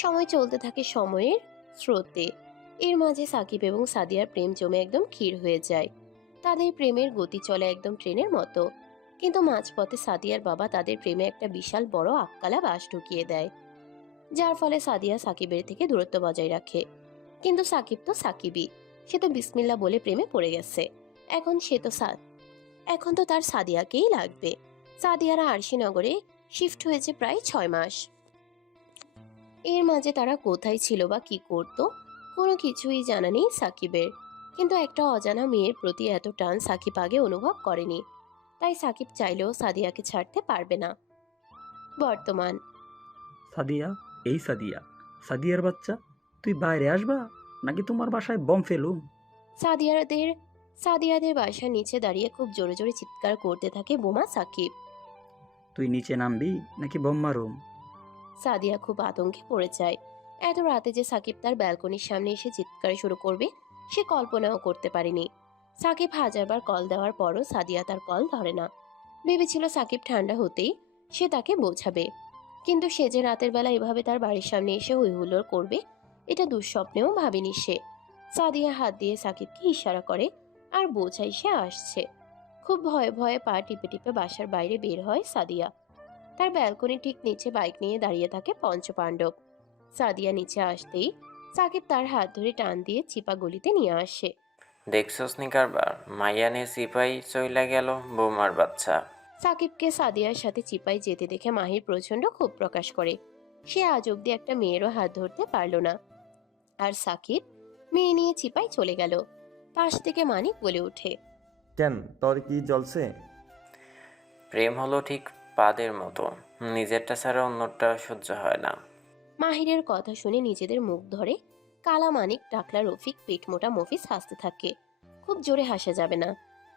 সময় চলতে থাকে সময়ের স্রোতে। এর মাঝে সাকিব এবং সাদিয়ার প্রেম জমে একদম ক্ষীর হয়ে যায়। তাদের প্রেমের গতি চলে একদম ট্রেনের মতো। কিন্তু মাঝপথে সাদিয়ার বাবা তাদের প্রেমে একটা বিশাল বড় আক্কালা বাঁশ ঢুকিয়ে দেয়, যার ফলে সাদিয়া সাকিবের থেকে দূরত্ব বজায় রাখে। কিন্তু সাকিব তো সাকিবই, সে তো বিসমিল্লা বলে প্রেমে পড়ে গেছে। এখন সে তো এখন তো তার সাদিয়াকেই লাগবে। সাদিয়ারা আরশিনগরে শিফট হয়েছে প্রায় 6 মাস। এর মাঝে তারা কোথায় ছিল বা কি করত, কোনো কিছুই জানা নেই সাকিবের। কিন্তু একটা অজানা মেয়ের প্রতি এত টান সাকিব আগে অনুভব করেনি। তাই সাকিব চাইলেও সাদিয়াকে ছাড়তে পারবে না। বর্তমান। সাদিয়া, এই সাদিয়া, সাদিয়ার বাচ্চা, তুই বাইরে আসবা নাকি তোমার বাসায় বম ফেলুম? সাদিয়াদের সাদিয়াদের বাসার নিচে দাঁড়িয়ে খুব জোরে জোরে চিৎকার করতে থাকে বোমা সাকিব। তুই নিচে নামবি নাকি বম মারুম? সাদিয়া খুব আতঙ্কে পড়ে যায়। এত রাতে যে সাকিব তার ব্যালকনির সামনে এসে চিৎকার শুরু করবে, সে কল্পনাও করতে পারেনি। সাকিব হাজারবার কল দেওয়ার পরও সাদিয়া তার কল ধরে না। ভেবেছিল সাকিব ঠান্ডা হতেই সে তাকে বোঝাবে, কিন্তু সে যে রাতের বেলা এভাবে তার বাড়ির সামনে এসে হই হুল্লোড় করবে, এটা দুঃস্বপ্নেও ভাবেনি সে। সাদিয়া হাত দিয়ে সাকিবকে ইশারা করে আর বোঝাই সে আসছে। খুব ভয়ে ভয়ে পা টিপে টিপে বাসার বাইরে বের হয় সাদিয়া। তার ব্যালকনি ঠিক নিচে বাইক নিয়ে দাঁড়িয়ে থাকে পঞ্চপাণ্ডব। সাদিয়া নিচে আসতেই সাকিব তার হাত ধরে টান দিয়ে চিপা গলিতে নিয়ে আসে। দেখছস নি কারবার, মাইয়া নে সিপাই চইলা গেল বৌমার বাচ্চা। সাকিবকে সাদিয়ার সাথে চিপায় যেতে দেখে মাহির প্রচন্ড ক্ষোভ প্রকাশ করে। সে আজ অব্দি একটা মেয়েরও হাত ধরতে পারল না। আর সাকিব মেয়ে নিয়ে চিপায় চলে গেল। পাশ থেকে মানিক বলে ওঠে, কেন, তোর কি জ্বলছে? প্রেম হলো ঠিক পাদের মতো, নিজেরটা ছাড়া অন্যটা সহ্য হয় না। মাহিরের কথা শুনে নিজেদের মুখ ধরে কালা মানিক, টাকলা রফিক, পেট মোটা মফিস হাসতে থাকে। খুব জোরে হাসা যাবে না,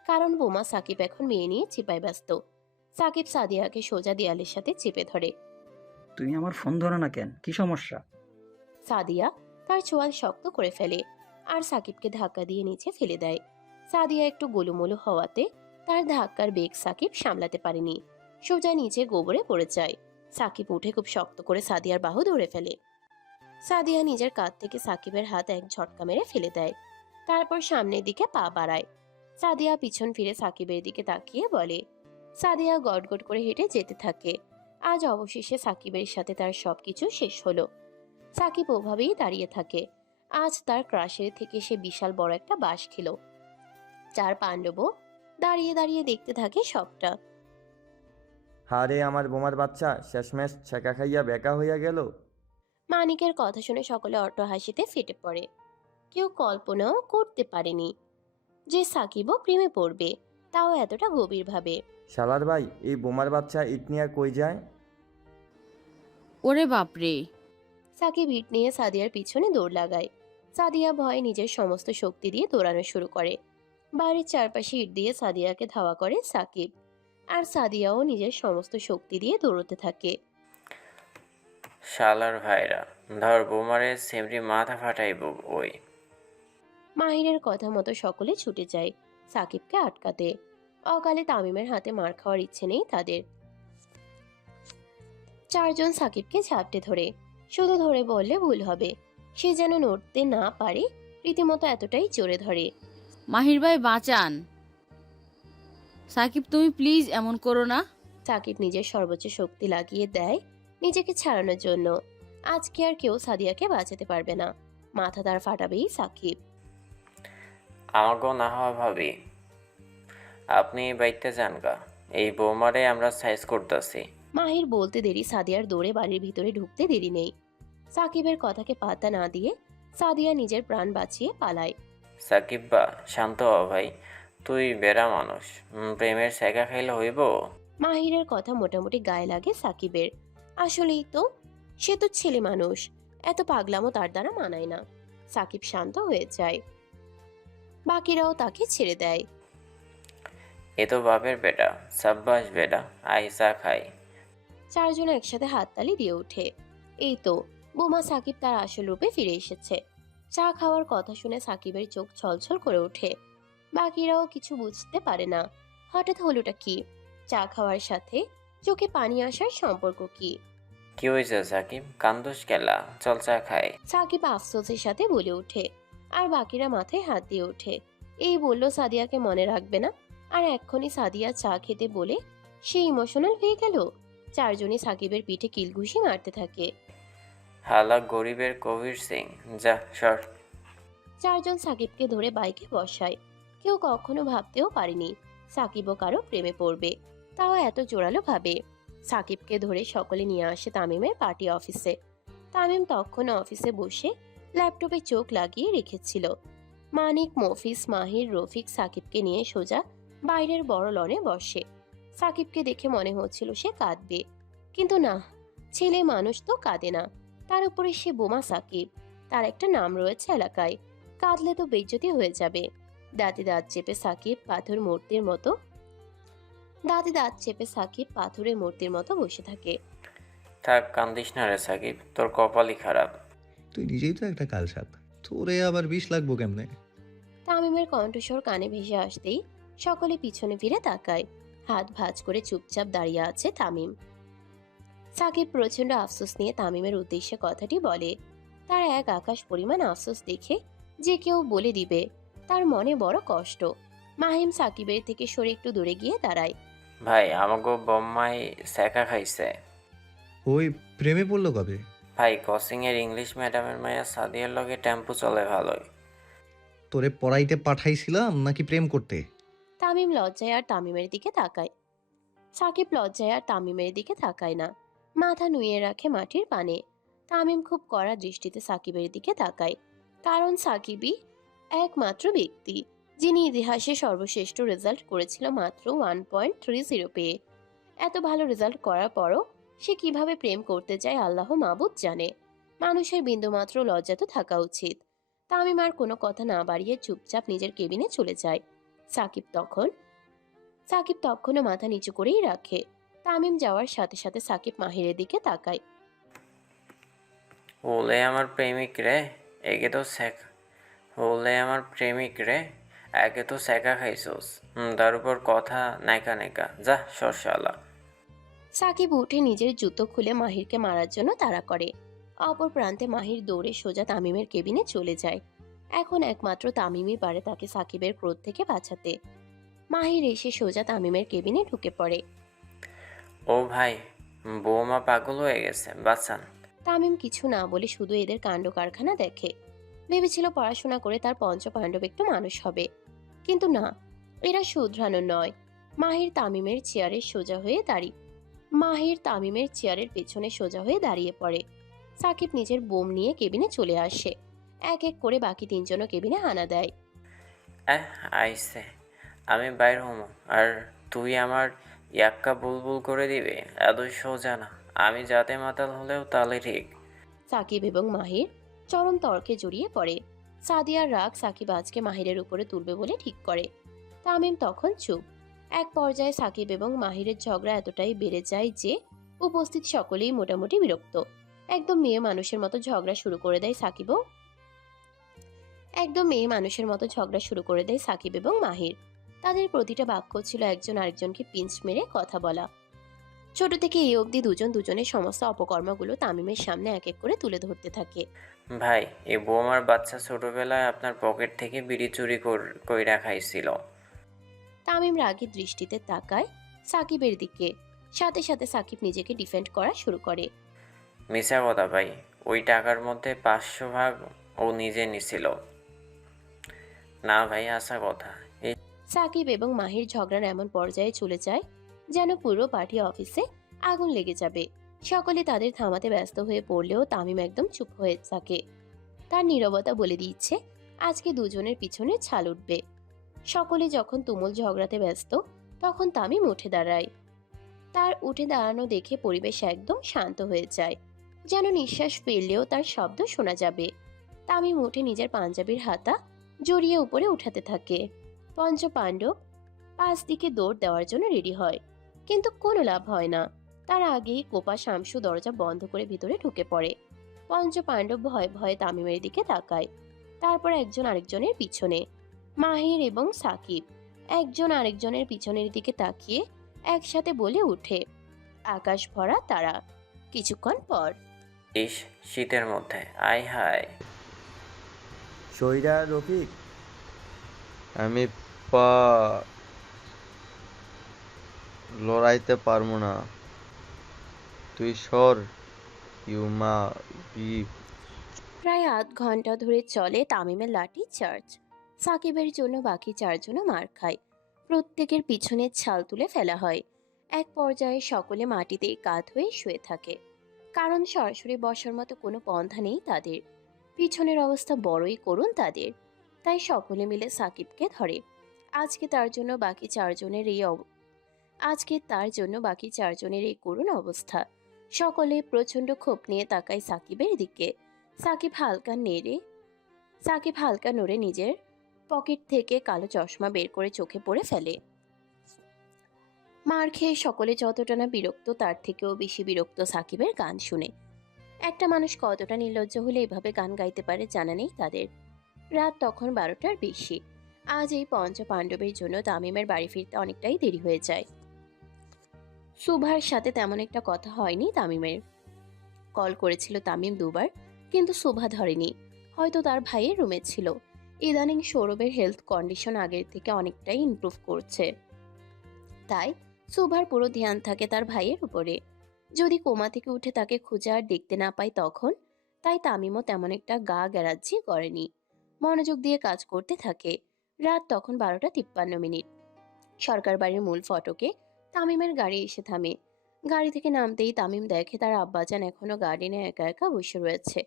কারণ বোমা সাকিব এখন মেয়ে নিয়ে চিপায় ব্যস্ত। সাকিব সাদিয়াকে সোজা দেয়ালের সাথে চেপে ধরে। তুমি আমার ফোন ধরো না কেন, কি সমস্যা? সাদিয়া তার চোয়াল শক্ত করে ফেলে আর সাকিবকে ধাক্কা দিয়ে নিচে ফেলে দেয়। সাদিয়া একটু গোলুমোলু হওয়াতে তার ধাক্কার বেগ সাকিব সামলাতে পারেনি, সোজা নিচে গোবরে পড়ে যায়। সাকিব উঠে খুব শক্ত করে সাদিয়ার বাহু ধরে ফেলে। সাদিয়া নিজের কাঁধ থেকে সাকিবের হাত এক ঝটকা মেরে ফেলে দেয়। তারপর সামনের দিকে পা বাড়ায়। সাদিয়া পিছন ফিরে সাকিবের দিকে তাকিয়ে বলে। সাদিয়া গটগট করে হেঁটে যেতে থাকে। আজ অবশেষে সাকিবের সাথে তার সবকিছু শেষ হলো। সাকিব ওভাবেই দাঁড়িয়ে থাকে। আজ তার ক্রাশের থেকে সে বিশাল বড় একটা বাঁশ খেলো। চার পাণ্ডবও দাঁড়িয়ে দাঁড়িয়ে দেখতে থাকে সবটা। হারে আমার বোমার বাচ্চা শেষমেশ ছেঁকা খাইয়া বেকা হইয়া গেল। মানিকের কথা শুনে সকলে অট্টহাসিতে ফেটে পড়ে। কেউ কল্পনাও করতে পারেনি যে সাকিবও প্রেমে পড়বে, তাও এতটা গভীরভাবে। শালার ভাই, এই বোমার বাচ্চা ইট নিয়ে কই যায়? ওরে বাপরে! সাকিব ইট নিয়ে সাদিয়ার পিছনে দৌড় লাগায়। সাদিয়া ভয়ে নিজের সমস্ত শক্তি দিয়ে দৌড়ানো শুরু করে। বাড়ির চারপাশে ইট দিয়ে সাদিয়াকে ধাওয়া করে সাকিব। আর সাদিয়াও নিজের সমস্ত শক্তি দিয়ে দৌড়তে থাকে। শালার ভাইরা, ধর বৌমারে সেমরি মাথা ফাটাইব ওই। মাহিরের কথা মতো সকলে ছুটে যায় সাকিবকে আটকাতে। অকালে তামিমের হাতে মার খাওয়ার ইচ্ছে নেই তাদের। চারজন সাকিবকে ঝাপটে ধরে, শুধু ধরে বললে ভুল হবে, সে যেন নড়তে না পারে, রীতিমতো এতটাই জোরে ধরে। মাহির ভাই বাঁচান! সাকিব তুমি প্লিজ এমন করো না। সাকিব নিজের সর্বোচ্চ শক্তি লাগিয়ে দেয় নিজেকে ছাড়ানোর জন্য। আজকে আর কেউ সাদিয়াকে বাঁচাতে পারবে না। মাথা তার ফাটাবেই সাকিব। আমাকেও না হওয়া ভাবি, আপনি বাইতে যান গা, এই বৌমারে আমরা সাইজ করতেছি। মাহির বলতে দেরি সাদিয়ার দৌড়ে বাড়ির ভিতরে ঢুকতে দেরি নেই। সাকিবের কথাকে পাত্তা না দিয়ে সাদিয়া নিজের প্রাণ বাঁচিয়ে পালায়। সাকিব বা শান্ত হ ভাই, তুই বেড়া মানুষ, প্রেমের শেখা খাইলে হইব। মাহিরের কথা মোটামুটি গায়ে লাগে সাকিবের। আসলেই তো, সে তো ছেলে মানুষ, এত পাগলামো তার দ্বারা মানায় না। সাকিব শান্ত হয়ে যায়। বাকিরাও তাকে ছেড়ে দেয়। এ তো বাপের বেটা, সাব্বাস বেটা, আইসা খাই। চারজন একসাথে হাততালি দিয়ে ওঠে। এই তো, বোমা সাকিব তার আসল রূপে ফিরে এসেছে। চা খাওয়ার কথা শুনে সাকিবের চোখ ছলছল করে ওঠে। বাকিরাও কিছু বুঝতে পারে না, হঠাৎ হলোটা কি, চা খাওয়ার সাথে চোখে পানি আসার সম্পর্ক কি। কি হয়েছে সাকিব, কান্দোস কেলা? চল চা খাই। সাকিব আফসোসের সাথে বলে ওঠে। আর বাকিরা মাথায় হাত দিয়ে ওঠে। এই বলল সাদিয়াকে মনে রাখবে না, আর এক্ষুনি সাদিয়া চা খেতে বলে সে ইমোশনাল হয়ে গেল। চারজনই সাকিবের পিঠে কিলঘুষি মারতে থাকে। হালা গরিবের কবির সিং, যা সর। চারজন সাকিবকে ধরে বাইকে বসায়। কেউ কখনো ভাবতেও পারেনি সাকিবও কারো প্রেমে পড়বে, তাও এত জোরালো ভাবে। সাকিবকে ধরে সকলে নিয়ে আসে তামিমের পার্টি অফিসে। তামিম তখন অফিসে বসে ল্যাপটপে চোখ লাগিয়ে রেখেছিল। মানিক, মফিস, মাহির, রফিক সাকিবকে নিয়ে সোজা বাইরের বড় লনে বসে। সাকিবকে দেখে মনে হচ্ছিল সে কাঁদবে, কিন্তু না, ছেলে মানুষ তো কাঁদে না। তার উপরে সে বোমা সাকিব, তার একটা নাম রয়েছে এলাকায়, কাঁদলে তো বেইজ্জতি হয়ে যাবে। দাঁতে দাঁত চেপে সাকিব পাথর মূর্তির মতো পাথরের মূর্তির মতো বসে থাকে। থাক, কান্দিস না রে সাকিব, তোর কপালই খারাপ। তুই নিজেই তো একটা কালসাপ, তোরে আবার বিষ লাগবো কেমনে? তামিমের কণ্ঠস্বর কানে ভেসে আসতেই সকলে পিছনে ফিরে তাকায়। হাত ভাঁজ করে চুপচাপ দাঁড়িয়ে আছে তামিম। সাকিব প্রচন্ড আফসোস নিয়ে তামিমের উদ্দেশ্যে কথাটি বলে। তার এক আকাশ পরিমাণ আফসোস দেখে যে কেউ বলে দিবে তার মনে বড় কষ্ট। মাহিম সাকিবের থেকে সরে একটু দূরে গিয়ে দাঁড়ায়। ভাই, আমাগো বম্মাই সেকা খাইছে। ওই প্রেমে পড়লো কবে? ভাই, কোচিং এর ইংলিশ ম্যাডামের মায়া সাদিয়ার লগে টেম্পু চলে ভালোই। তোরে পড়াইতে পাঠাইছিলাম নাকি প্রেম করতে? তামিম লজ্জায় আর তামিমের দিকে তাকায়। সাকিব লজ্জায় আর তামিমের দিকে তাকায় না, মাথা নুয়ে রাখে মাটির পানে। তামিম খুব কড়া দৃষ্টিতে সাকিবের দিকে তাকায়, কারণ সাকিবই একমাত্র ব্যক্তি যিনি ইতিহাসে সর্বশ্রেষ্ঠ রেজাল্ট করেছিল মাত্র 1.30 পেয়ে। এত ভালো রেজাল্ট করার পরও সে কিভাবে প্রেম করতে চায় আল্লাহ মাবুদ জানে। মানুষের বিন্দুমাত্র লজ্জা তো থাকা উচিত। তামিম আর কোনো কথা না বাড়িয়ে চুপচাপ নিজের কেবিনে চলে যায়। সাকিব তখনও মাথা নিচু করেই রাখে। তামিম যাওয়ার সাথে সাথে সাকিব মাহিরের দিকে তাকায়। ওলে আমার প্রেমিক রে, একে তো শেখা। ওলে আমার প্রেমিক রে, একে তো শেখা খাইছোস। তার উপর কথা নায়কা নায়কা, যা সরসালা। সাকিব উঠে নিজের জুতো খুলে মাহিরকে মারার জন্য তাড়া করে। অপর প্রান্তে মাহির দৌড়ে সোজা তামিমের কেবিনে চলে যায়। এখন একমাত্র তামিমই পারে তাকে সাকিবের ক্রোধ থেকে বাঁচাতে। মাহির এসে সোজা তামিমের কেবিনে ঢুকে পড়ে। ও ভাই, বৌমা পাগল হয়ে গেছে, বাঁচান। তামিম কিছু না বলে শুধু এদের কাণ্ড কারখানা দেখে। ভেবেছিল পড়াশোনা করে তার পঞ্চপাণ্ডব একটু মানুষ হবে, কিন্তু না, এরা শুধরানো নয়। মাহির তামিমের চেয়ারের পেছনে সোজা হয়ে দাঁড়িয়ে পড়ে। সাকিব নিজের বোম নিয়ে কেবিনে চলে আসে। এক এক করে বাকি তিনজনও কেবিনে হানা দেয়। আইসে, আমি বাইর হমো, আর তুই আমার ইয়াক্কা বুলবুল করে দিবে। এত সোজা না, আমি যাতে মাতাল হলেও তাহলে ঠিক। সাকিব এবং মাহির চরম তর্কে জড়িয়ে পড়ে। সাদিয়ার রাগ সাকিব আজকে মাহিরের উপরে তুলবে বলে ঠিক করে। তামিম তখন চুপ। এক পর্যায়ে সাকিব এবং মাহিরের ঝগড়া এতটাই বেড়ে যায় যে উপস্থিত সকলেই মোটামুটি বিরক্ত। একদম মেয়ে মানুষের মতো ঝগড়া শুরু করে দেয় সাকিব এবং মাহির। তাদের প্রতিটা বাক্য ছিল একজন আরেকজনকে পিঞ্চ মেরে কথা বলা। ছোট থেকে এই অবধি দুজন দুজনের সমস্ত অপকর্মগুলো তামিমের সামনে এক এক করে তুলে ধরতে থাকে। ভাই, এই বৌমার বাচ্চা ছোটবেলায় আপনার পকেট থেকে বিড়ি চুরি কইরা খাইছিল। তামিম রাগী দৃষ্টিতে তাকায় সাকিবের দিকে। সাথে সাথে সাকিব নিজেকে ডিফেন্ড করা শুরু করে। মিছা কথা ভাই, ওই টাকার মধ্যে 500 ভাগ ও নিজে নিছিল। না ভাই, আসা কথা। সাকিব এবং মাহির ঝগড়ার এমন পর্যায়ে চলে যায় যেন পুরো পার্টি অফিসে আগুন লেগে যাবে। সকলে তাদের থামাতে ব্যস্ত হয়ে পড়লেও তামিম একদম চুপ হয়ে থাকে। তার নীরবতা বলে দিচ্ছে আজকে দুজনের পিছনে ছাল উঠবে। সকলে যখন তুমুল ঝগড়াতে ব্যস্ত, তখন তামিম উঠে দাঁড়ায়। তার উঠে দাঁড়ানো দেখে পরিবেশ একদম শান্ত হয়ে যায়, যেন নিঃশ্বাস ফেললেও তার শব্দ শোনা যাবে। তামিম উঠে নিজের পাঞ্জাবির হাতা জড়িয়ে উপরে উঠাতে থাকে। পঞ্চপাণ্ডব 5 দিকে দৌড় দেওয়ার জন্য রেডি হয়, কিন্তু কোনো লাভ হয় না। তার আগেই কোপা শামসু দরজা বন্ধ করে ভিতরে ঢুকে পড়ে। পঞ্চপাণ্ডব ভয়ে ভয়ে তামিমের দিকে তাকায়, তারপর একজন আরেকজনের পিছনে। মাহির এবং সাকিব একজন আরেকজনের পিছনের দিকে তাকিয়ে একসাথে বলে ওঠে, আকাশ ভরা তারা। কিছুক্ষণ পর ইস, শীতের মধ্যে আয় হায়। সইরা রফিক, আমি পা লড়াইতে পারবো না। তুই সর, ইউমা বি। প্রায় আধ ঘন্টা ধরে চলে তামিমের লাঠি চার্জ। সাকিবের জন্য বাকি চারজনও মার খায়। প্রত্যেকের পিছনের ছাল তুলে ফেলা হয়। এক পর্যায়ে সকলে মাটিতেই কাত হয়ে শুয়ে থাকে, কারণ সরাসরি বসার মতো কোনো পন্থা নেই তাদের। পিছনের অবস্থা বড়ই করুণ তাদের। তাই সকলে মিলে সাকিবকে ধরে। আজকে তার জন্য বাকি চারজনের এই অব- আজকে তার জন্য বাকি চারজনের এই করুণ অবস্থা। সকলে প্রচন্ড ক্ষোভ নিয়ে তাকায় সাকিবের দিকে। সাকিব হালকা নেড়ে সাকিব হালকা নড়ে নিজের পকেট থেকে কালো চশমা বের করে চোখে পড়ে ফেলে। মার খেয়ে সকলে যতটা না বিরক্ত, তার থেকেও বেশি বিরক্ত সাকিবের গান শুনে। একটা মানুষ কতটা নির্লজ্জ হলে এভাবে গান গাইতে পারে জানা নেই তাদের। রাত তখন 12টার বেশি। আজ এই পঞ্চ পাণ্ডবের জন্য তামিমের বাড়ি ফিরতে অনেকটাই দেরি হয়ে যায়। সুভার সাথে তেমন একটা কথা হয়নি তামিমের। কল করেছিল তামিম দুবার, কিন্তু সুভা ধরেনি। হয়তো তার ভাইয়ের রুমে ছিল। ইদানিং সৌরভের হেলথ কন্ডিশন আগের থেকে অনেকটাই ইমপ্রুভ করছে, তাই সুভার পুরো ধ্যান থাকে তার ভাইয়ের উপরে। যদি কোমা থেকে উঠে তাকে খুঁজে আর দেখতে না পায় তখন। তাই তামিমও তেমন একটা গা গ্যারাজ্জি করেনি, মনোযোগ দিয়ে কাজ করতে থাকে। রাত তখন 12:53। সরকার বাড়ির মূল ফটকে তামিমের গাড়ি এসে থামে। গাড়ি থেকে নামতেই তামিম দেখে তার আব্বাজান এখনো গার্ডেনে একা একা বসে রয়েছে।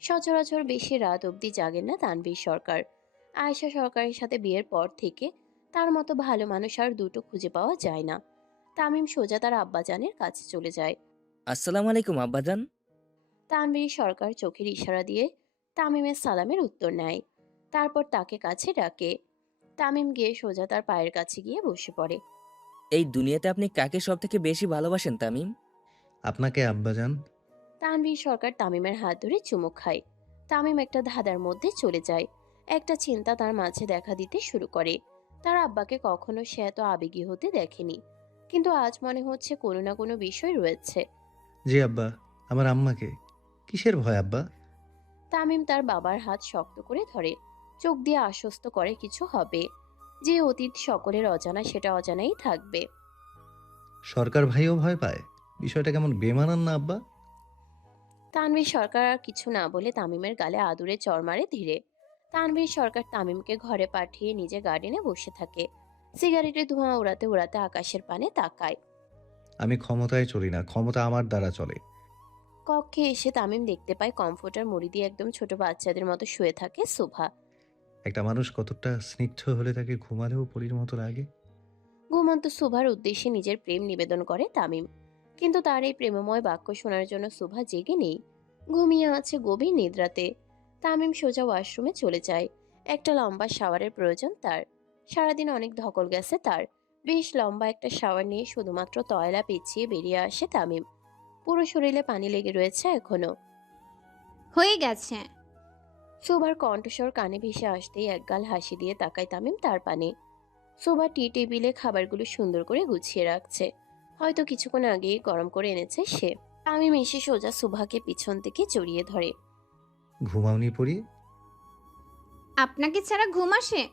সচরাচর বেশি রাত অবধি জাগেন না তানভীর সরকার। আয়েশা সরকারের সাথে বিয়ের পর থেকে তার মতো ভালো মানুষ আর দুটো খুঁজে পাওয়া যায় না। তামিম সোজা তার আব্বাজানের কাছে চলে যায়। আসসালামু আলাইকুম আব্বাজান। তানভীর সরকার চোখের ইশারা দিয়ে তামিমের সালামের উত্তর নেয়। তারপর তাকে কাছে ডাকে। তামিম গিয়ে সোজা তার পায়ের কাছে গিয়ে বসে পড়ে। এই দুনিয়াতে আপনি কাকে সব থেকে বেশি ভালোবাসেন তামিম? আপনাকে আব্বাজান। তানভীর সরকার তামিমের হাত ধরে চুমুক খায়। তামিম একটা ধাঁধার মধ্যে চলে যায়। একটা চিন্তা তার মাঝে দেখা দিতে শুরু করে। তার আব্বাকে কখনো সে এত আবেগী হতে দেখেনি, কিন্তু আজ মনে হচ্ছে কোনো না কোনো বিষয় রয়েছে। জি আব্বা, আমার আম্মাকে। কিসের ভয় আব্বা? তামিম তার বাবার হাত শক্ত করে ধরে, চোখ দিয়ে আশ্বস্ত করে কিছু হবে। যে অতীত সকলের অজানা, সেটা অজানাই থাকবে। সরকার ভাইও ভয় পায়? বিষয়টা কেমন বেমানান না আব্বা? তানভীর সরকার আর কিছু না বলে তামিমের গালে আদুরে চড় মারে ধীরে। তানভীর সরকার তামিমকে ঘরে পাঠিয়ে নিজে গার্ডেনে বসে থাকে। সিগারেটের ধোঁয়া উড়াতে উড়াতে আকাশের পানে তাকায়। আমি ক্ষমতায় চলি না, ক্ষমতা আমার দ্বারা চলে। কক্ষে এসে তামিম দেখতে পায় কমফোর্টার মুড়ি দিয়ে একদম ছোট বাচ্চাদের মতো শুয়ে থাকে শোভা। একটা মানুষ কতটা স্নিগ্ধ হলে তাকে ঘুমালেও পরীর মতো লাগে। ঘুমন্ত শোভার উদ্দেশ্যে নিজের প্রেম নিবেদন করে তামিম, কিন্তু তার এই প্রেমময় বাক্য শোনার জন্য শোভা জেগে নেই, ঘুমিয়ে আছে গভীর নিদ্রাতে। তামিম সোজা ওয়াশরুমে চলে যায়। একটা লম্বা শাওয়ারের প্রয়োজন তার। সারাদিন অনেক ধকল গেছে তার। বেশ লম্বা একটা শাওয়ার নিয়ে শুধুমাত্র তয়লা পেঁচিয়ে বেরিয়ে আসে তামিম। পুরো শরীরে পানি লেগে রয়েছে এখনো। হয়ে গেছে। শোভার কণ্ঠস্বর কানে ভেসে আসতেই একগাল হাসি দিয়ে তাকায় তামিম তার পানে। শোভা টি টেবিলে খাবারগুলো সুন্দর করে গুছিয়ে রাখছে। হয়তো কিছুক্ষণ আগেই গরম করে এনেছে সে। তামিম এসে সোজা শোভাকে পিছন থেকে জড়িয়ে ধরে। ঘুমাওনি পরি? আপনাকে ছাড়া ঘুম আসে?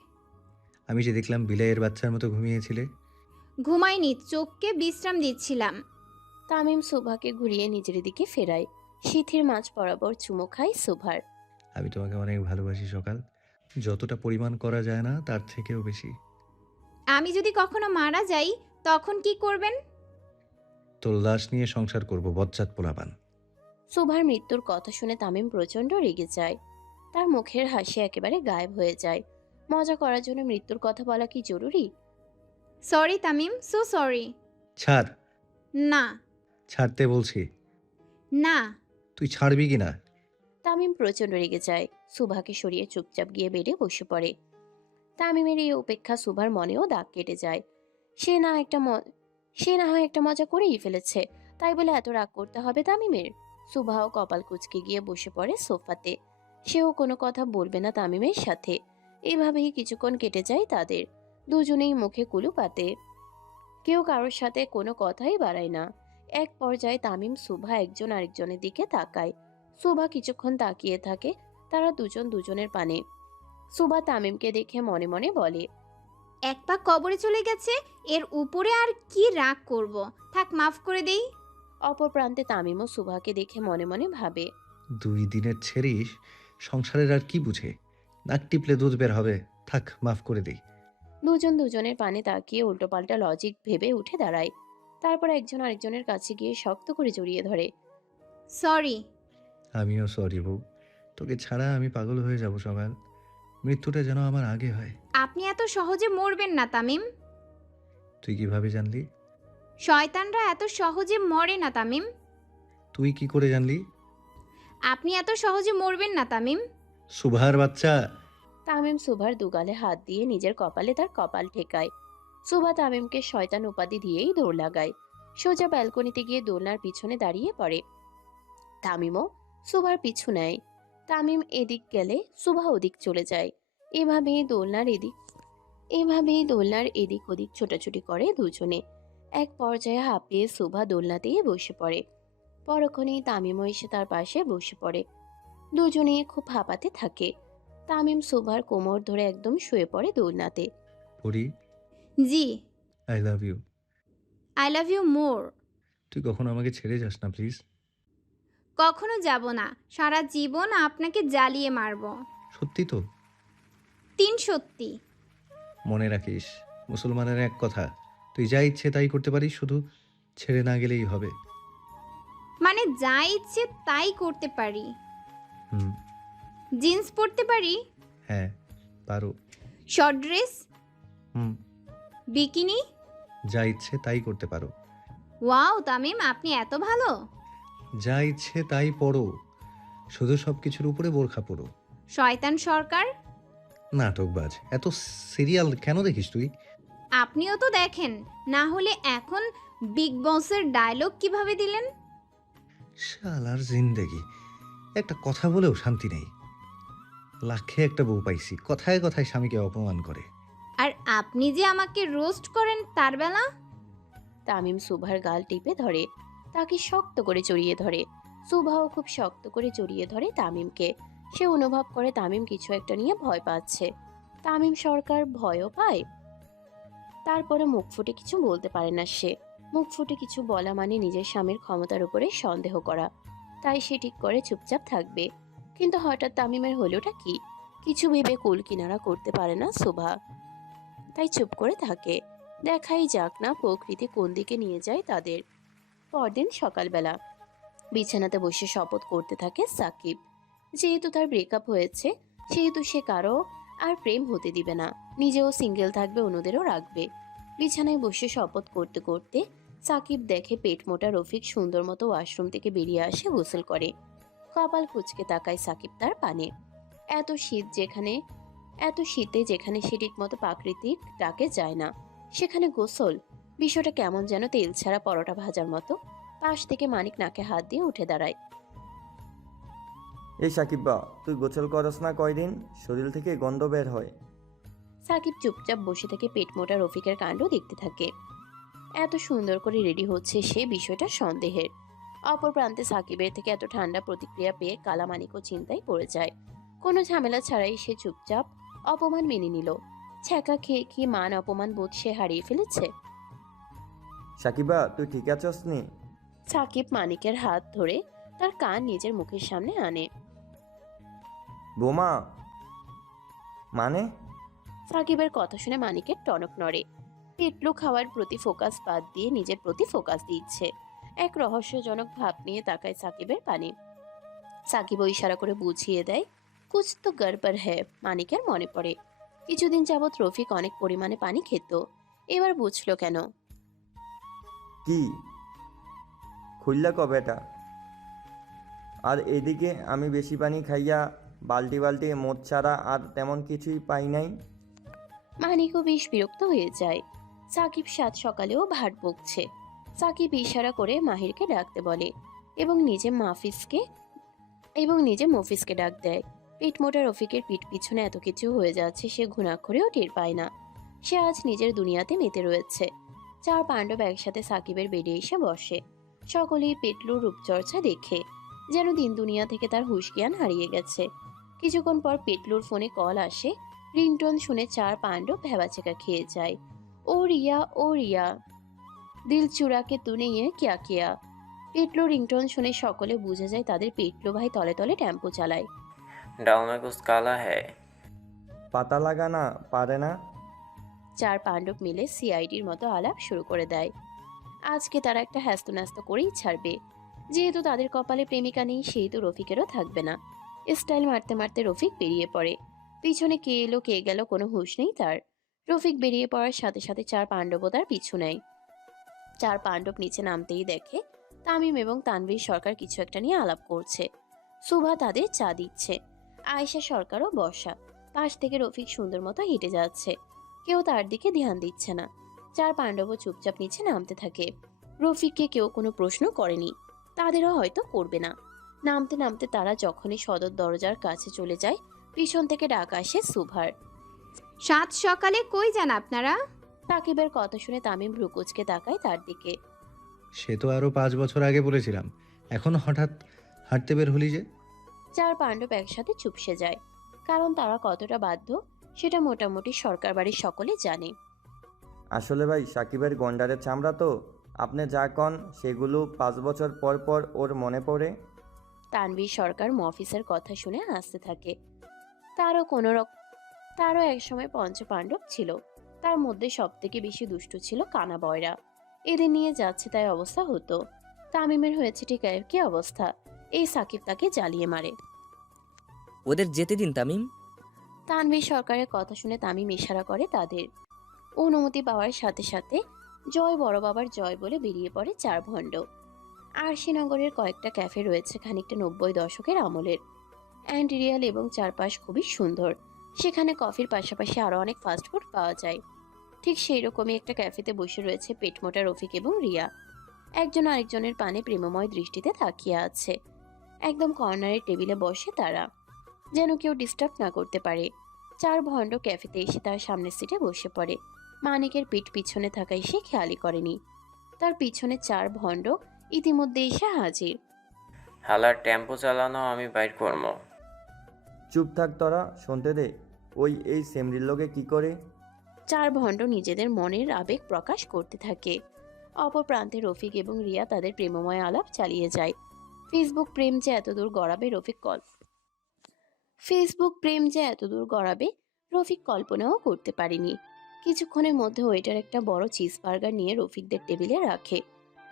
আমি যে দেখলাম বিলাইয়ের বাচ্চার মতো ঘুমিয়েছিলে। ঘুমাইনি, চোখকে বিশ্রাম দিচ্ছিলাম। তামিম শোভাকে ঘুরিয়ে নিজের দিকে ফেরায়। শীতের মাঝ বরাবর চুমো খায় শোভার। আমি তোমাকে অনেক ভালোবাসি সকাল, যতটা পরিমাণ করা যায় না তার থেকেও বেশি। আমি যদি কখনো মারা যাই তখন কি করবেন? তোর লাশ নিয়ে সংসার করব, বজ্জাত পোলাপান। শোভার মৃত্যুর কথা শুনে তামিম প্রচন্ড রেগে যায়। তার মুখের হাসি একেবারে গায়েব হয়ে যায়। মজা করার জন্য মৃত্যুর কথা বলা কি জরুরি? Sorry Tamim, so sorry. ছাড়। না। ছাড়তে বলছি। না। তুই ছাড়বি কি না? তামিম প্রচন্ড রেগে যায়। সুভাকে সরিয়ে চুপচাপ গিয়ে বেডে বসে পড়ে। তামিমের এই উপেক্ষা সুভার মনেও দাগ কেটে যায়। সে না হয় একটা মজা করেই ফেলেছে, তাই বলে এত রাগ করতে হবে তামিমের? সুভাও কপাল কুঁচকে গিয়ে বসে পড়ে সোফাতে। সেও কোনো কথা বলবে না তামিমের সাথে। এভাবেই কিছুক্ষণ কেটে যায় তাদের। দুজনেই মুখে কুলু পাতে। কেউ কারোর সাথে কোনো কথাই বাড়ায় না। এক পর্যায়ে তামিম সুভা একজন আরেকজনের দিকে তাকায়। সুভা কিছুক্ষণ তাকিয়ে থাকে, তারা দুজন দুজনের পানে। সুভা তামিমকে দেখে মনে মনে বলে, এক পা কবরে চলে গেছে, এর উপরে আর কি রাগ করব, থাক মাফ করে দেই। অপর প্রান্তে তামিমও সুভাকে দেখে মনে মনে ভাবে, 2 দিনের ছেড়িস, সংসারের আর কি বুঝে? নাক টিপলে দুধ বের হবে, থাক মাফ করে দিই। দুজন দুজনের পানে তাকিয়ে উল্টোপাল্টা লজিক ভেবে উঠে দাঁড়ায়। তারপর একজন আরেকজনের কাছে গিয়ে শক্ত করে জড়িয়ে ধরে। সরি। আমিও সরি বউ, তোকে ছাড়া আমি পাগল হয়ে যাব সকাল। মৃত্যুটা যেন আমার আগে হয়। আপনি এত সহজে মরবেন না তামিম। তুই কিভাবে জানলি? শয়তানরা এত সহজে মরে না তামিম। তুই কি করে জানলি? আপনি এত সহজে মরবেন না তামিম। সুভার বাচ্চা। তামিম সুভার দুগালে হাত দিয়ে নিজের কপালে তার কপাল ঠেকায়। সুভা তামিমকে শয়তান উপাধি দিয়েই দৌড় লাগায়। সোজা ব্যালকনিতে গিয়ে দোলনার পিছনে দাঁড়িয়ে পড়ে। তামিমও সুভার পিছু নেয়। তামিম এদিক গেলে সুভা ওদিক চলে যায়। এভাবেই দোলনার এদিক ওদিক ছোটাছুটি করে দুজনে। এক পর্যায়ে হাঁপিয়ে সুভা দোলনাতেই বসে পড়ে। পরক্ষণেই তামিমও এসে তার পাশে বসে পড়ে। দুজনে খুব হাঁপাতে থাকে। তামিম সুভার কোমর ধরে একদম শুয়ে পড়ে দোলনাতে। পরি, জি। I love you. I love you more. তুই কখনো আমাকে ছেড়ে যাস না প্লিজ। কখনো যাব না, সারা জীবন আপনাকে জ্বালিয়ে মারব। সত্যি তো? 3 সত্যি। মনে রাখিস, মুসলমানের এক কথা, তুই যা ইচ্ছে তাই করতে পারিস, শুধু ছেড়ে না গেলেই হবে। মানে যা ইচ্ছে তাই করতে পারি? হুম। জিন্স পরতে পারি? হ্যাঁ পারো। Short dress? হুম। বিকিনি? যা ইচ্ছে তাই করতে পারো। ওয়াও তামিম, আপনি এত ভালো। যা ইচ্ছে তাই পড়ো, শুধু সব কিছুর উপরে বোরখা পড়ো। শয়তান সরকার। নাটকবাজ, এত সিরিয়াল কেন দেখিস তুই? আপনিও তো দেখেন, না হলে এখন বিগ বসের ডায়লগ কিভাবে দিলেন? শালার জিন্দেগি, একটা কথা বলেও শান্তি নেই। লাখে একটা বউ পাইছি, কথায় কথায় স্বামীকে অপমান করে। আর আপনি যে আমাকে রোস্ট করেন তার বেলা? তামিম সুভার গাল টিপে ধরে, তাকে শক্ত করে জড়িয়ে ধরে। সুভাও খুব শক্ত করে জড়িয়ে ধরে তামিমকে। সে অনুভব করে তামিম কিছু একটা নিয়ে ভয় পাচ্ছে। তামিম সরকার ভয়ও পায়। তারপরে মুখ ফুটে কিছু বলতে পারে না সে। মুখ ফুটে কিছু বলা মানে নিজের স্বামীর ক্ষমতার উপরে সন্দেহ করা। তাই সে ঠিক করে চুপচাপ থাকবে। কিন্তু হঠাৎ তামিমের হলোটা কি? কিছু ভেবে কুল কিনারা করতে পারে না সুভা, তাই চুপ করে থাকে। দেখাই যাক না প্রকৃতি কোন দিকে নিয়ে যায় তাদের। পরদিন সকালবেলা বিছানাতে বসে শপথ করতে থাকে সাকিব। যেহেতু তার ব্রেকআপ হয়েছে, সেহেতু সে কারো আর প্রেম হতে দিবে না। নিজেও সিঙ্গেল থাকবে, অন্যদেরও রাখবে। বিছানায় বসে শপথ করতে করতে সাকিব দেখে পেট মোটা রফিক সুন্দর মতো ওয়াশরুম থেকে বেরিয়ে আসে, গোসল করে। কপাল কুঁচকে তাকায় সাকিব তার পানে। এত শীতে যেখানে সে ঠিক মতো প্রাকৃতিক ডাকে যায় না, সেখানে গোসল। বিষয়টা কেমন যেন তেল ছাড়া পরোটা ভাজার মতো। পাশ থেকে মানিক নাকে হাত দিয়ে উঠে দাঁড়ায়। এই সাকিব্বা, তুই গোসল করস না কয়দিন? শরীর থেকে গন্ধ বের হয়। সাকিব চুপচাপ বসে থেকে পেট মোটা রফিকের কাণ্ড দেখতে থাকে। এত সুন্দর করে রেডি হচ্ছে সে, বিষয়টা সন্দেহের। অপর প্রান্তে সাকিবের থেকে এত ঠান্ডা প্রতিক্রিয়া পেয়ে কালামানিকও চিন্তায় পড়ে যায়। কোনো ঝামেলা ছাড়াই সে চুপচাপ অপমান মেনে নিল। ছ্যাঁকা খেয়ে কি মান অপমান বোধ সে হারিয়ে ফেলেছে? সাকিবা, তুই ঠিক আছস নি? সাকিব মানিকের হাত ধরে তার কান নিজের মুখের সামনে আনে। বোমা মানে? সাকিবের কথা শুনে মানিকের টনক নড়ে। পেটলু খাওয়ার প্রতি ফোকাস বাদ দিয়ে নিজের প্রতি ফোকাস দিচ্ছে। এক রহস্যজনক ভাব নিয়ে তাকায় সাকিবের পানে। সাকিব ইশারা করে বুঝিয়ে দেয়, কুছ তো গড়বড় হ্যায়। মানিকের মনে পড়ে কিছুদিন যাবৎ রফিক অনেক পরিমাণে পানি খেত। এবার বুঝলো কেন। কি খুললা কবে এটা? আর এদিকে আমি বেশি পানি খাইয়া বালতি বালতি মদ ছাড়া আর তেমন কিছুই পাই নাই। মানিকও বেশ বিরক্ত হয়ে যায়। সাকিব সাত সকালেও ভাট বকছে। সাকিব ইশারা করে মাহিরকে ডাকতে বলে এবং নিজে মফিজকে ডাক দেয়। পেট মোটা রফিকের পিঠ পিছনে এত কিছু হয়ে যাচ্ছে সে ঘুণাক্ষরেও টের পায় না। সে আজ নিজের দুনিয়াতে মেতে রয়েছে। চার পাণ্ডব একসাথে সাকিবের বেডে এসে বসে। সকলেই পেটলুর রূপচর্চা দেখে যেন দিন দুনিয়া থেকে তার হুঁশ জ্ঞান হারিয়ে গেছে। কিছুক্ষণ পর পেটলুর ফোনে কল আসে। রিংটোন শুনে চার পাণ্ডব ভ্যাবাচেকা খেয়ে যায়। ও রিয়া দিল চুরাকে তুনে ইয়ে কিয়া কিয়া। পেটলু রিংটোন শুনে সকলে বুঝে যায় তাদের পেটলু ভাই তলে তলে টেম্পো চালায়। डाल में कुछ काला है। পাতা লাগানা পারে না। চার পাণ্ডব মিলে সিআইডির মতো আলাপ শুরু করে দেয়। আজকে তারা একটা হ্যাস্ত করেই ছাড়বে। যেহেতু তাদের কপালে প্রেমিকা নেই, সেহেতু রফিকেরও থাকবে না। স্টাইল মারতে মারতে রফিক বেরিয়ে পড়ে। পিছনে কে এলো কে গেল কোনো হুঁশ নেই তার। রফিক বেরিয়ে পড়ার সাথে সাথে চার পাণ্ডবও তার পিছু নেয়। চার পাণ্ডব নিচে নামতেই দেখে তামিম এবং তানভীর সরকার কিছু একটা নিয়ে আলাপ করছে। সুভা তাদের চা দিচ্ছে। আয়েশা সরকারও বসা। পাশ থেকে রফিক সুন্দর মতো হেঁটে যাচ্ছে। কেউ তার দিকে ধ্যান দিচ্ছে না। চার পাণ্ডবও চুপচাপ নিচে নামতে থাকে। রফিককে কেউ কোনো প্রশ্ন করেনি, তাদেরও হয়তো করবে না। নামতে নামতে তারা যখনই সদর দরজার কাছে চলে যায়, পিছন থেকে ডাক আসে সুভার। সাত সকালে কই যান আপনারা? সাকিবের কথা শুনে তামিম ভ্রুকুচকে তাকায় তার দিকে। সে তো আরো 5 বছর আগে বলেছিলাম, এখন হঠাৎ হাঁটতে বের হলি যে? চার পাণ্ডব একসাথে চুপসে যায়, কারণ তারা কতটা বাধ্য সেটা মোটামুটি সরকার বাড়ির সকলে জানে। আসলে ভাই সাকিবের গন্ডারের চামড়া তো, আপনি যা কন সেগুলো 5 বছর পর পর ওর মনে পড়ে। তানভীর সরকার মফিসের কথা শুনে হাসতে থাকে। তারও একসময় পঞ্চপাণ্ডব ছিল। তার মধ্যে সব থেকে বেশি দুষ্টু ছিল কানা বয়রা। এদের নিয়ে যাচ্ছে তাই অবস্থা হতো। তামিমের হয়েছে ঠিক একই অবস্থা। এই সাকিব তাকে জ্বালিয়ে মারে। ওদের যেতে দিন তামিম। তানভীর সরকারের কথা শুনে তামিম ইশারা করে তাদের। অনুমতি পাওয়ার সাথে সাথে জয় বড় বাবার জয় বলে বেরিয়ে পড়ে চার ভণ্ড। আরশিনগরের কয়েকটা ক্যাফে রয়েছে খানিকটা 90 দশকের আমলের। অ্যান্ড এবং চারপাশ খুবই সুন্দর। সেখানে কফির পাশাপাশি আরো অনেক ফাস্টফুড পাওয়া যায়। ঠিক সেই রকমই একটা ক্যাফেতে বসে রয়েছে পেটমোটা রফিক এবং রিয়া। একজন আরেকজনের পানে প্রেমময় দৃষ্টিতে তাকিয়ে আছে। একদম কর্নারের টেবিলে বসে তারা, যেন কেউ ডিস্টার্ব না করতে পারে। চার ভণ্ড ক্যাফেতে এসে তার সামনের সিটে বসে পড়ে। মানিকের পিঠ পিছনে থাকায় সে খেয়ালই করেনি। তার পিছনে চার ভণ্ড ইতিমধ্যে এসে হাজির। হালার টেম্পো চালানো আমি বাইর করবো। চুপ থাক তোরা, শুনতে দে। এই সেমরির লোকে কি করে? চার ভণ্ড নিজেদের মনের আবেগ প্রকাশ করতে থাকে। অপর প্রান্তে রফিক এবং রিয়া তাদের প্রেমময় আলাপ চালিয়ে যায়। ফেসবুক প্রেম যে এতদূর গড়াবে রফিক কল্পনাও করতে পারেনি। কিছুক্ষণের মধ্যে ওয়েটার একটা বড় চিজ বার্গার নিয়ে রফিকদের টেবিলে রাখে।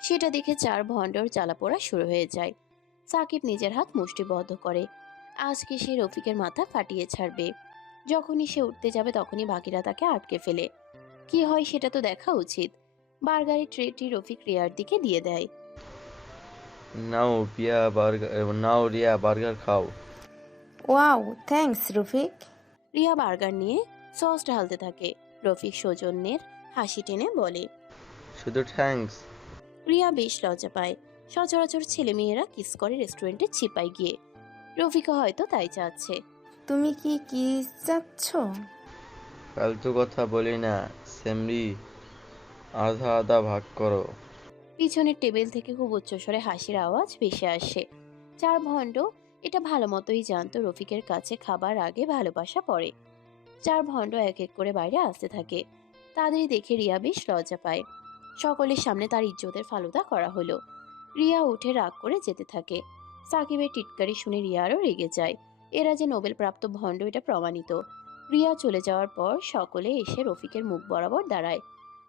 সেটা দেখে চার ভণ্ডর জ্বালাপোড়া শুরু হয়ে যায়। সাকিব নিজের হাত মুষ্টিবদ্ধ করে। আজকে সে রফিকের মাথা ফাটিয়ে ছাড়বে। যখনই সে উঠতে যাবে তখনই বাকিরা তাকে আটকে ফেলে। কি হয় সেটা তো দেখা উচিত। বার্গারের ট্রেটি রফিক রিয়ার দিকে দিয়ে দেয়। নাও রিয়া বার্গার খাও। Wow, thanks Rafiq. Riya burger নিয়ে সস ঢালতে থাকে। রফিক সৌজন্যের হাসি টেনে বলে, শুধু থ্যাঙ্কস। রিয়া বেশ লজ্জা পায়। সচরাচর ছেলে মেয়েরা কিস করে রেস্টুরেন্টে চিপায় গিয়ে। রফিকও হয়তো তাই চাচ্ছে। তুমি কি চাচ্ছ? ফালতু কথা বলি না সেমরি, আধা আধা ভাগ করো। পিছনের টেবিল থেকে খুব উচ্চস্বরে হাসির আওয়াজ ভেসে আসে। চার ভণ্ড এটা ভালো মতোই জানতো রফিকের কাছে খাবার আগে ভালোবাসা পড়ে। চার ভণ্ড এক এক করে বাইরে আসতে থাকে। তাদের দেখে রিয়া বেশ লজ্জা পায়। সকলের সামনে তার ইজ্জতের ফালুদা করা হলো। রিয়া উঠে রাগ করে যেতে থাকে। সাকিবের টিটকারি শুনে রিয়া আরও রেগে যায়। এরা যে নোবেল প্রাপ্ত ভণ্ড এটা প্রমাণিত। রিয়া চলে যাওয়ার পর সকলে এসে রফিকের মুখ বরাবর দাঁড়ায়।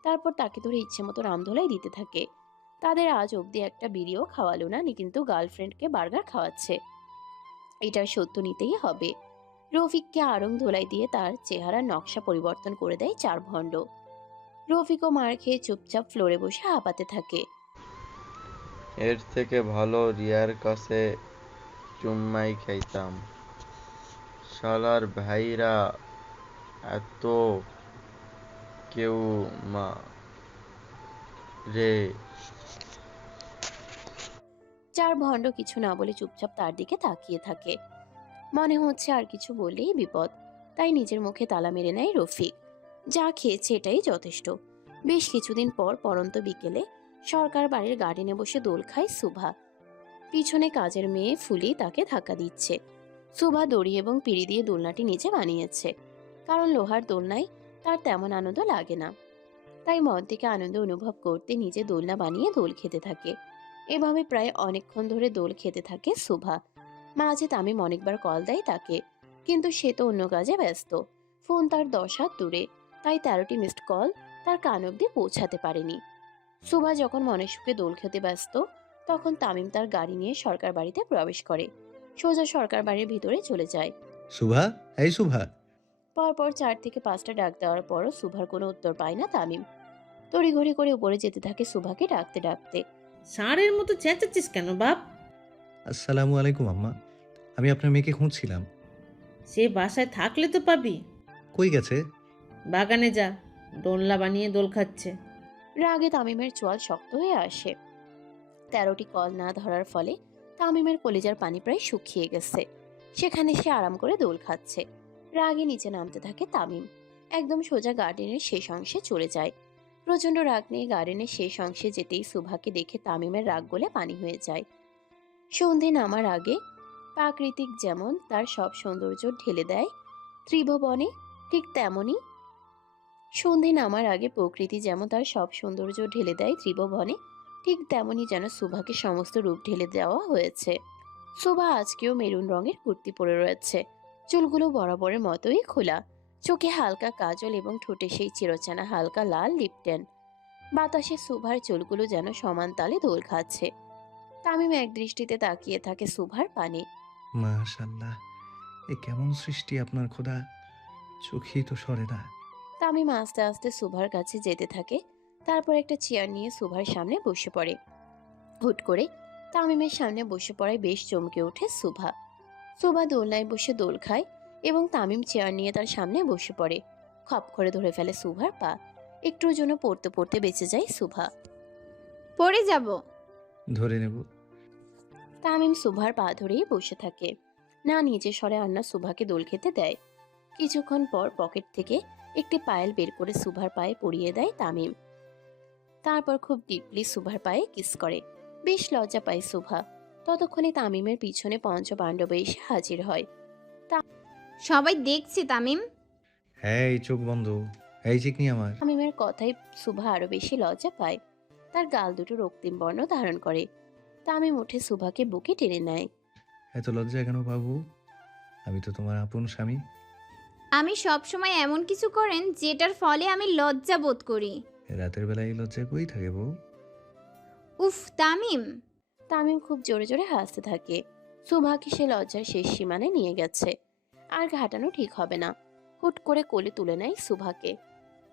তারপর তাকে ধরে ইচ্ছে মতো রামধোলাই দিতে থাকে। তাদের আজ অবধি একটা বিড়িও খাওয়ালো না, কিন্তু গার্লফ্রেন্ডকে বার্গার খাওয়াচ্ছে। এটার সত্য নিতেই হবে। রফিককে আড়ং ধোলাই দিয়ে তার চেহারার নকশা পরিবর্তন করে দেয় চার ভণ্ড। রফিকও মার খেয়ে চুপচাপ ফ্লোরে বসে হাঁপাতে থাকে। এর থেকে ভালো রিয়ার কাছে চুম্মাই খাইতাম। শালার ভাইরা এত কেউ মা রে। চার ভণ্ড কিছু না বলে চুপচাপ তার দিকে তাকিয়ে থাকে। মনে হচ্ছে আর কিছু বললেই বিপদ, তাই নিজের মুখে তালা মেরে নেয় রফিক। যা খেয়েছে এটাই যথেষ্ট। বেশ কিছুদিন পর পরন্ত বিকেলে সরকার বাড়ির গার্ডেনে বসে দোল খায় সুভা। পিছনে কাজের মেয়ে ফুলি তাকে ধাক্কা দিচ্ছে। সুভা দড়ি এবং পিড়ি দিয়ে দোলনাটি নিচে বানিয়েছে, কারণ লোহার দোলনায় তার তেমন আনন্দ লাগে না। তাই মন থেকে আনন্দ অনুভব করতে নিজে দোলনা বানিয়ে দোল খেতে থাকে। এভাবে প্রায় অনেকক্ষণ ধরে দোল খেতে থাকে সুভা। মাঝে তামিম অনেকবার কল দেয় তাকে, কিন্তু সে তো অন্য কাজে ব্যস্ত। ফোন তার 10 হাত দূরে, তাই 13টি মিসড কল তার কান অব্দি পৌঁছাতে পারেনি। সুভা যখন মনে সুখে দোল খেতে ব্যস্ত, তখন তামিম তার গাড়ি নিয়ে সরকার বাড়িতে প্রবেশ করে। সোজা সরকার বাড়ির ভিতরে চলে যায়। শুভা, এই শুভা। পরপর 4 থেকে 5টা ডাক দেওয়ার পরও সুভার কোনো উত্তর পায় না তামিম। তড়িঘড়ি করে উপরে যেতে থাকে সুভাকে ডাকতে ডাকতে। ষাঁড়ের মতো চেঁচাচ্ছিস কেন বাপ? আসসালামু আলাইকুম আম্মা। আমি আপনার মেয়েকে খুঁজছিলাম। সে বাসায় থাকলে তো পাবি। কই গেছে? বাগানে যা, দোলনা বানিয়ে দোল খাচ্ছে। রাগে তামিমের চোয়াল শক্ত হয়ে আসে। 13টি কল না ধরার ফলে তামিমের কলিজার পানি প্রায় শুকিয়ে গেছে। সেখানে সে আরাম করে দোল খাচ্ছে। রাগে নিচে নামতে থাকে তামিম। একদম সোজা গার্ডেনের শেষ অংশে চলে যায়। প্রচন্ড রাগ নিয়ে গার্ডেনের শেষ অংশে যেতেই সুভাকে দেখে তামিমের রাগ গলে পানি হয়ে যায়। সন্ধে নামার আগে প্রাকৃতিক যেমন তার সব সৌন্দর্য ঢেলে দেয় ত্রিভুবনে, ঠিক তেমনই সন্ধে নামার আগে প্রকৃতি যেমন তার সব সৌন্দর্য ঢেলে দেয় ত্রিভুবনে, ঠিক তেমনই যেন সুভাকে সমস্ত রূপ ঢেলে দেওয়া হয়েছে। সুভা আজকেও মেরুন রঙের কুর্তি পরে রয়েছে, চুলগুলো বরাবরের মতোই খোলা, চোখে হালকা কাজল এবং ঠোঁটে সেই চিরচেনা হালকা লাল লিপটেন। বাতাসে সুভার চুলগুলো যেন সমান তালে দোল খাচ্ছে। তামিম এক দৃষ্টিতে তাকিয়ে থাকে সুভার পানে। মাশাআল্লাহ, এ কেমন সৃষ্টি আপনার খোদা, চোখেই তো সরে না। তামিম আস্তে আস্তে সুভার কাছে যেতে থাকে। তারপর একটা চেয়ার নিয়ে সুভার সামনে বসে পড়ে। হুট করে তামিমের সামনে বসে পড়ায় বেশ চমকে ওঠে সুভা। সুভা দোলনায় বসে দোল খায় এবং তামিম চেয়ার নিয়ে তার সামনে বসে পড়ে। খপ করে ধরে ফেলে সুভার পা। একটুর জন্য পড়তে পড়তে বেঁচে যায় সুভা। পড়ে যাব। ধরে নেব। তামিম সুভার পা ধরেই বসে থাকে। না নিজে স্বরে আর না সুভাকে দোল খেতে দেয়। কিছুক্ষণ পর পকেট থেকে একটি পায়েল বের করে সুভার পায়ে পরিয়ে দেয় তামিম। তারপর খুব ডিপলি সুভার পায়ে কিস করে। বেশ লজ্জা পায় সুভা। ততক্ষণে তামিমের পিছনে পঞ্চপাণ্ডব এসে হাজির হয়। সবাই দেখছে তামিম। হ্যাঁ, এই চোখ বন্ধ, এই চিকনি আমার। তামিমের কথায় সুভা আরো বেশি লজ্জা পায়। তার গাল দুটো রক্তিম বর্ণ ধারণ করে। তামিম উঠে সুভাকে বুকে টেনে নেয়। এত লজ্জা কেন বাবু? আমি তো তোমার আপন স্বামী। আমি সব সময় এমন কিছু করেন যেটার ফলে আমি লজ্জা বোধ করি। রাতের বেলায় এই লজ্জা কই থাকে বউ? উফ তামিম। তামিম খুব জোরে জোরে হাসতে থাকে। সুভাকে সে লজ্জার শেষ সীমানায় নিয়ে গেছে। আর ঘাটানো ঠিক হবে না। হুট করে কোলে তুলে নেয় সুভাকে।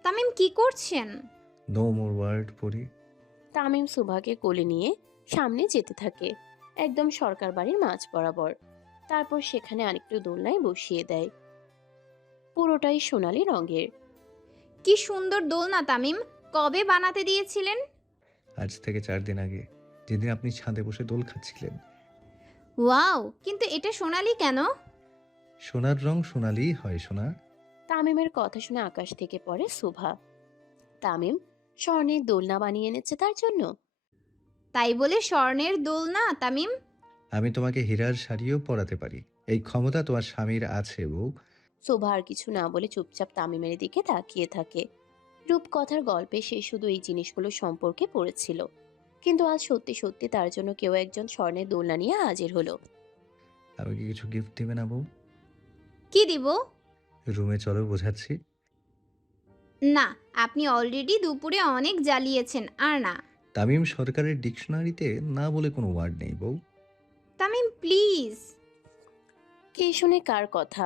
তামিম কি করছেন? নো মোর ওয়ার্ড পড়ি। তামিম সুভাকে কোলে নিয়ে সামনে যেতে থাকে, একদম সরকার বাড়ির মাঝ বরাবর। তারপর সেখানে আরেকটু দোলনায় বসিয়ে দেয়। পুরোটাই সোনালী রঙের। কি সুন্দর দোলনা তামিম, কবে বানাতে দিয়েছিলেন? আজ থেকে 4 দিন আগে, যেদিন আপনি ছাদে বসে দোল খাচ্ছিলেন। ওয়াও, কিন্তু এটা সোনালী কেন? সোনার রং সোনালি হয় সোনা। তামিমের কথা শুনে আকাশ থেকে পড়ে সুভা। তামিম স্বর্ণের দোলনা বানিয়ে এনেছে তার জন্য। তাই বলে স্বর্ণের দোলনা তামিম? আমি তোমাকে হীরার শাড়িও পরাতে পারি, এই ক্ষমতা তোমার স্বামীর আছে বউ। সুভা আর কিছু না বলে চুপচাপ তামিমের দিকে তাকিয়ে থাকে। রূপকথার গল্পে সে শুধু এই জিনিসগুলো সম্পর্কে পড়েছিল, কিন্তু আজ সত্যি সত্যি তার জন্য কেউ একজন স্বর্ণের দোলনা নিয়ে হাজির হলো। আমাকে কিছু গিফট দেবে না বউ? কি দিব? রুমে চলো, বোঝাচ্ছি। না, আপনি অলরেডি দুপুরে অনেক জ্বালিয়েছেন, আর না। তামিম সরকারের ডিকশনারিতে না বলে কোনো ওয়ার্ড নেই বউ। তামিম প্লিজ। কে শুনে কার কথা?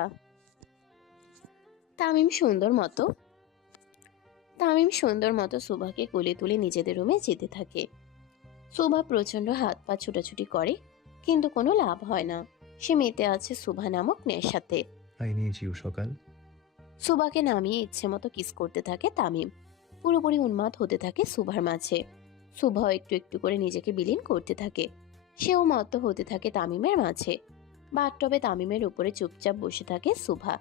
তামিম সুন্দর মতো সুভাকে কোলে তুলে নিজেদের রুমে যেতে থাকে। সুভা প্রচন্ড হাত পা ছুটাছুটি করে, কিন্তু কোনো লাভ হয় না। সে মেতে আছে সুভা নামক নেশাতে। আই নিড ইউ সকাল। সুভাকে নামিয়ে ইচ্ছে মতো কিস করতে থাকে তামিম। পুরোপুরি উন্মাদ হতে থাকে সুভার মাঝে। সুভাও একটু একটু করে নিজেকে বিলীন করতে থাকে। সেও মত্ত হতে থাকে তামিমের মাঝে। বাথটবে তামিমের উপরে চুপচাপ বসে থাকে সুভা।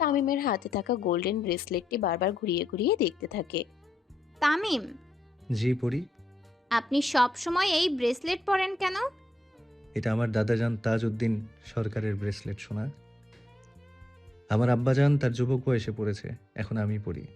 তামিমের হাতে থাকা গোল্ডেন ব্রেসলেটটি বারবার ঘুরিয়ে ঘুরিয়ে দেখতে থাকে। তামিম। জি পড়ি। আপনি সব সময় এই ব্রেসলেট পরেন কেন? এটা আমার দাদাজান তাজউদ্দিন সরকারের ব্রেসলেট, শোনা। আমার আব্বাজান তার যুবক বয়সে পড়েছে, এখন আমি পড়ি।